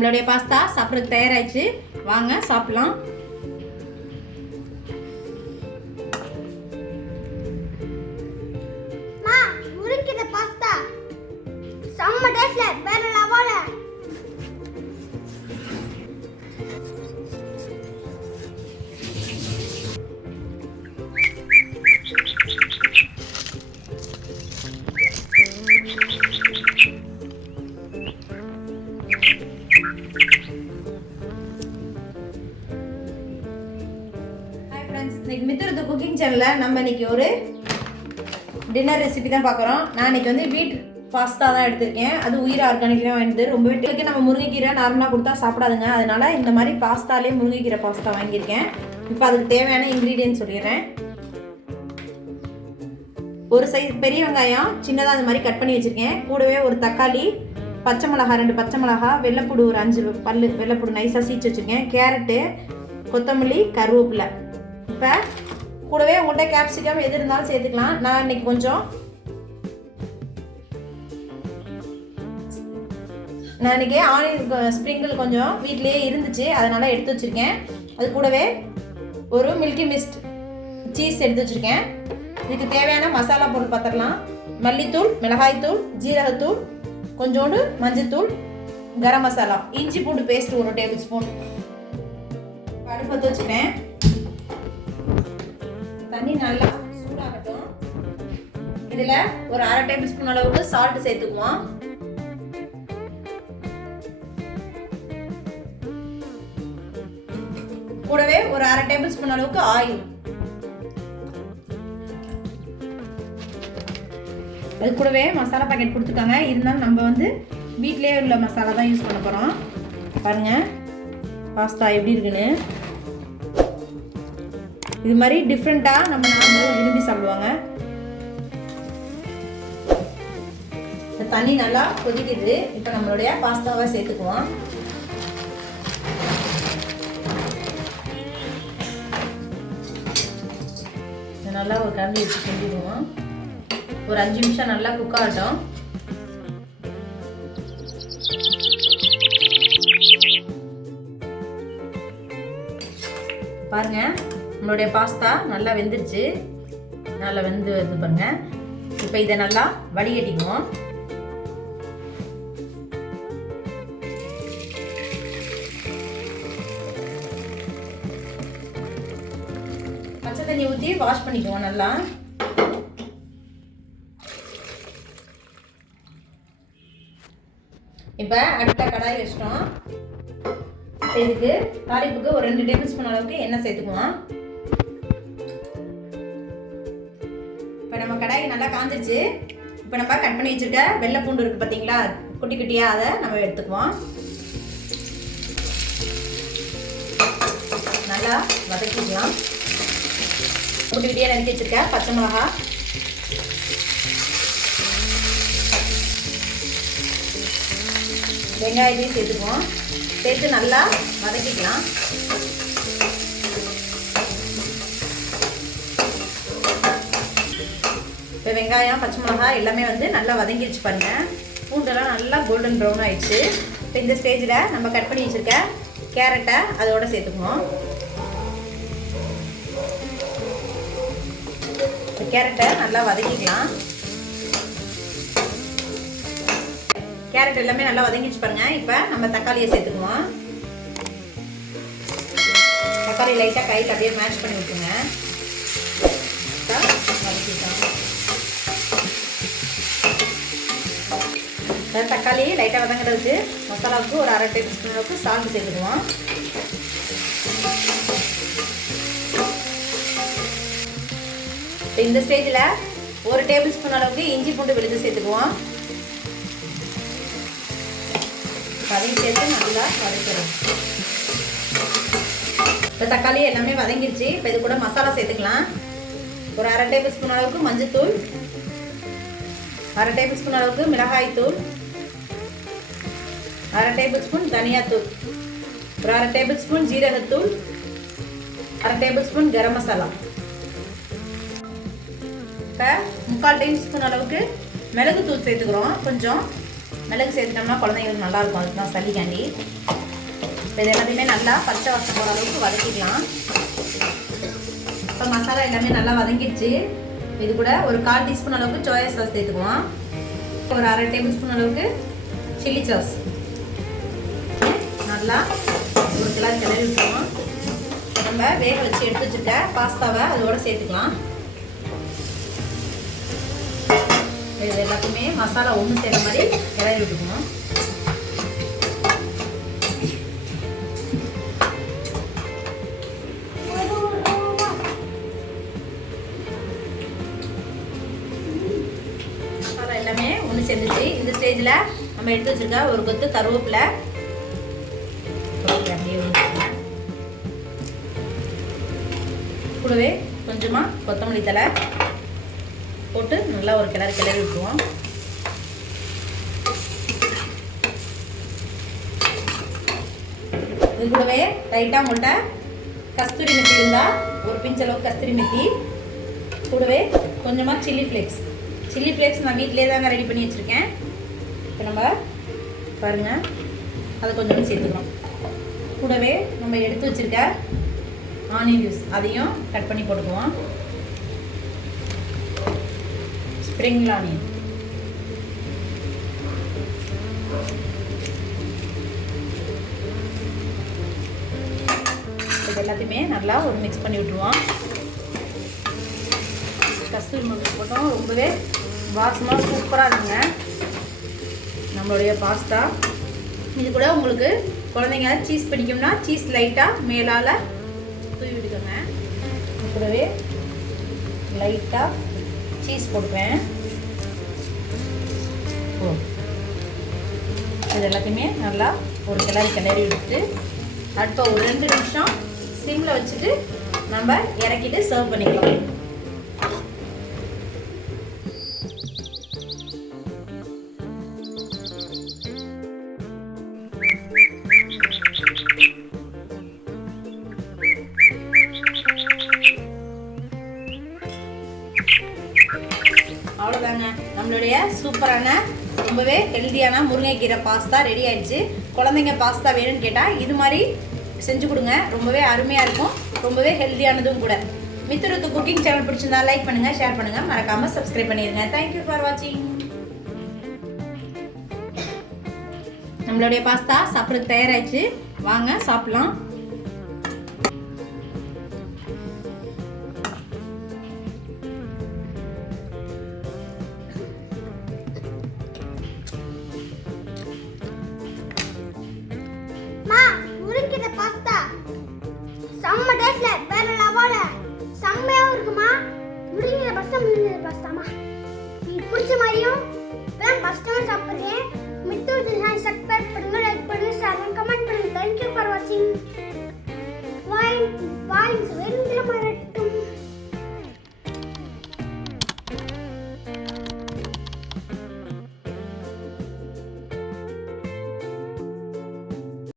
நம்மளுடைய பாஸ்தா சாப்பிட்றதுக்கு தயாராகிடுச்சு. வாங்க சாப்பிடலாம். பாஸ்தா செம்ம டேஸ்ட்ல வேற லெவல்ல. இன்னைக்கு மித்ரு குக்கிங் சேனலில் நம்ம இன்னைக்கு ஒரு டின்னர் ரெசிபி தான் பார்க்குறோம். நான் இன்னைக்கு வந்து வீட் பாஸ்தா தான் எடுத்திருக்கேன். அது உயிர் ஆர்கானிக்லாம் வாங்கிட்டு ரொம்ப வீட்டுக்கு நம்ம முருங்கைக்கீரை நார்மலாக கொடுத்தா சாப்பிடாதுங்க. அதனால இந்த மாதிரி பாஸ்தாலே முருங்கைக்கீரை பாஸ்தா வாங்கியிருக்கேன். இப்போ அதுக்கு தேவையான இன்க்ரீடியன்ட் சொல்லிடுறேன். ஒரு சைஸ் பெரிய வெங்காயம் சின்னதாக அந்த மாதிரி கட் பண்ணி வச்சுருக்கேன். கூடவே ஒரு தக்காளி, பச்சை மிளகா 2 பச்சை மிளகா, வெள்ளைப்பூடு ஒரு 5 பல்லு வெள்ளைப்பூடு நைஸாக சீச்சு வச்சுருக்கேன். கேரட்டு, கொத்தமல்லி, கருவேப்பிலை. இப்போ கூடவே உங்கள்கிட்ட கேப்சிகம் எது இருந்தாலும் சேர்த்துக்கலாம். நான் இன்னைக்கு கொஞ்சம் ஆனியன் ஸ்ப்ரிங்கிள் கொஞ்சம் வீட்லேயே இருந்துச்சு, அதனால் எடுத்து வச்சுருக்கேன். அது கூடவே ஒரு மில்கி மிஸ்ட் சீஸ் எடுத்து வச்சுருக்கேன். இதுக்கு தேவையான மசாலா பொருள் பார்த்துடலாம். மல்லித்தூள், மிளகாய்த்தூள், ஜீரகத்தூள், கொஞ்சோண்டு மஞ்சத்தூள், கரம் மசாலா, இஞ்சி பூண்டு பேஸ்ட் 1 டேபிள் ஸ்பூன். அடுப்பு பற்ற வச்சுக்கிறேன். தண்ணி நல்லா சூடாகட்டும். இதில் ஒரு 1/2 டேபிள் ஸ்பூன் அளவுக்கு சால்ட் சேர்த்துக்குவோம். கூடவே ஒரு 1/2 டேபிள் ஸ்பூன் அளவுக்கு ஆயில். அது கூடவே மசாலா பாக்கெட் கொடுத்துருக்காங்க. இருந்தாலும் நம்ம வந்து வீட்டிலே உள்ள மசாலா தான் யூஸ் பண்ண போகிறோம். பாருங்க பாஸ்தா எப்படி இருக்குன்னு. இது மாதிரி டிஃப்ரெண்ட்டாக நம்ம விரும்பி சாப்பிடுவாங்க. தண்ணி நல்லா கொதிக்குது. இப்போ நம்மளுடைய பாஸ்தாவை சேர்த்துக்குவோம். நல்லா ஒரு கரண்டி வச்சு கிண்டிடுவோம். ஒரு 5 நிமிஷம் நல்லா குக் ஆகட்டும். பாருங்க நம்மளுடைய பாஸ்தா நல்லா வெந்துருச்சு. நல்லா வெந்து இது பாருங்க. இப்போ இதை நல்லா வடிகட்டிக்குவோம். பச்சை தண்ணி ஊற்றி வாஷ் பண்ணிக்குவோம் நல்லா. இப்போ அடுத்த கடாய் வச்சிட்டோம். இதுக்கு தாளிப்புக்கு ஒரு 2 டேபிள் ஸ்பூன் அளவுக்கு எண்ணெய் சேர்த்துக்குவோம். இப்போ நம்ம கடாய் நல்லா காஞ்சிருச்சு. இப்போ நம்ம கட் பண்ணி வச்சுருக்க வெள்ளை பூண்டு இருக்குது பார்த்தீங்களா, குட்டி குட்டியாக, அதை நம்ம எடுத்துக்குவோம். நல்லா வதக்கிக்கலாம். குட்டி குட்டியாக நறுக்கி வச்சுருக்க பச்சை மிளகா, வெங்காயத்தையும் சேர்த்துக்குவோம். சேர்த்து நல்லா வதக்கிக்கலாம். இப்போ வெங்காயம், பச்சை மிளகாய் எல்லாமே வந்து நல்லா வதங்கிடுச்சு பாருங்க. பூண்டெல்லாம் நல்லா கோல்டன் ப்ரௌன் ஆயிடுச்சு. இப்போ இந்த ஸ்டேஜில் நம்ம கட் பண்ணி வச்சுருக்க கேரட்டை அதோட சேர்த்துக்குவோம். கேரட்டை நல்லா வதக்கிக்கலாம். கேரட் எல்லாமே நல்லா வதங்கிச்சு பாருங்க. இப்போ நம்ம தக்காளியை சேர்த்துக்குவோம். தக்காளி லைட்டாக கையில் அப்படியே மேஷ் பண்ணி விட்டுருங்க. தக்காளி லைட்டாக வதங்குறதுக்கு மசாலாவுக்கு ஒரு 1/2 டேபிள் ஸ்பூன் அளவுக்கு சால்ட் சேர்த்துக்குவோம். இந்த ஸ்டேஜில் 1 டேபிள் ஸ்பூன் அளவுக்கு இஞ்சி பூண்டு விழுது சேர்த்துக்குவோம். அதையும் சேர்த்து நல்லா வதக்கிறோம். இப்போ தக்காளி எல்லாமே வதங்கிருச்சு. இப்போ இது கூட மசாலா சேர்த்துக்கலாம். ஒரு 1/2 டேபிள் ஸ்பூன் அளவுக்கு மஞ்சத்தூள், 1/2 டேபிள் ஸ்பூன் அளவுக்கு மிளகாய்த்தூள், 1/2 டேபிள் ஸ்பூன் தனியாத்தூள், ஒரு 1/2 டேபிள் ஸ்பூன் ஜீரகத்தூள், 1/2 டேபிள் ஸ்பூன் கரம் மசாலா. இப்போ 3/4 டீஸ்பூன் அளவுக்கு மிளகுத்தூள் சேர்த்துக்கிறோம். கொஞ்சம் மிளகு சேர்த்துட்டோம்னா குழந்தைங்களுக்கு நல்லாயிருக்கும், அதுக்கு தான் சளிக்காண்டி. இப்போ இது எல்லாத்தையுமே நல்லா பச்சை வாசம் போகிற அளவுக்கு வதக்கிக்கலாம். இப்போ மசாலா எல்லாமே நல்லா வதங்கிடுச்சு. இது கூட ஒரு 1/4 டீஸ்பூன் அளவுக்கு சோயா சாஸ் சேர்த்துக்குவோம். ஒரு 1/2 டேபிள் ஸ்பூன் அளவுக்கு சில்லி சாஸ் நல்லா ஒரு கிளாஸ் கிளறி விட்டுருவோம். நம்ம வேக வச்சு எடுத்து வச்சுருக்க பாஸ்தாவை அதோட சேர்த்துக்கலாம். இது எல்லாத்தையுமே மசாலா ஒன்று சேர்ந்த மாதிரி கிளறி விட்டுக்கணும். மசாலா எல்லாமே ஒன்று சேர்ந்துச்சு. இந்த ஸ்டேஜில் நம்ம எடுத்து வச்சுருக்க ஒரு கொத்து கருவேப்பிலை கூடவே கொஞ்சமாக கொத்தமல்லி தழை போட்டு நல்லா ஒரு கிளறி விட்டுருவோம். இது கூடவே லைட்டாக உங்கள்கிட்ட கஸ்தூரி மெத்தி இருந்தால் ஒரு பிஞ்ச் அளவுக்கு கஸ்தூரி மெத்தி, கூடவே கொஞ்சமாக சில்லி ஃப்ளேக்ஸ் நான் வீட்டிலே தாங்க ரெடி பண்ணி வச்சுருக்கேன். இப்போ நம்ம பாருங்கள் அதை கொஞ்சம் சேர்த்துக்கிறோம். கூடவே நம்ம எடுத்து வச்சுருக்க ஆனியன் ஜூஸ் அதையும் கட் பண்ணி போட்டுக்குவோம். ஸ்ப்ரிங் ஆனியன் இது எல்லாத்தையுமே நல்லா ஒரு மிக்ஸ் பண்ணி விட்டுருவோம். கஸ்தூரி மல்லி போட்டோம், ரொம்பவே வாசமாக சூப்பராக இருக்குங்க நம்மளுடைய பாஸ்தா. இது கூட உங்களுக்கு குழந்தைங்க சீஸ் பிடிக்கும்னா சீஸ் லைட்டாக மேலால் தூவி விட்டுக்கோங்க. கூடவே லைட்டாக சீஸ் போட்டுப்பேன். இது எல்லாத்தையுமே நல்லா ஒரு கிளறி விட்டுட்டு அடுத்த ஒரு 2 நிமிஷம் சிம்மில் வச்சுட்டு நம்ம இறக்கிட்டு சர்வ் பண்ணிக்கலாம். அவ்வளோதாங்க, நம்மளுடைய சூப்பரான ரொம்பவே ஹெல்த்தியான முருங்கைக்கீரை பாஸ்தா ரெடி ஆயிடுச்சு. குழந்தைங்க பாஸ்தா வேணும்னு கேட்டால் இது மாதிரி செஞ்சு கொடுங்க, ரொம்பவே அருமையாக இருக்கும், ரொம்பவே ஹெல்த்தியானதும் கூட. மித்ருத்து குக்கிங் சேனல் பிடிச்சிருந்தா லைக் பண்ணுங்கள், ஷேர் பண்ணுங்கள், மறக்காமல் சப்ஸ்கிரைப் பண்ணிடுங்க. தேங்க்யூ ஃபார் வாட்சிங். நம்மளுடைய பாஸ்தா சாப்பிட்றதுக்கு தயாராகிடுச்சு, வாங்க சாப்பிட்லாம். பாஸ்தா செம்ம டேஸ்ட்ல வேற லெவல்ல செம்மையா இருக்குமா. முருங்கை பாஸ்தாமா உங்களுக்கு பிடிச்ச மாதிரியும் இப்பதான் ஃபர்ஸ்ட் டைம் சாப்பிடுறேன். மித்து சப்ஸ்கிரைப் பண்ணுங்க, லைக் பண்ணுங்க, ஷேர்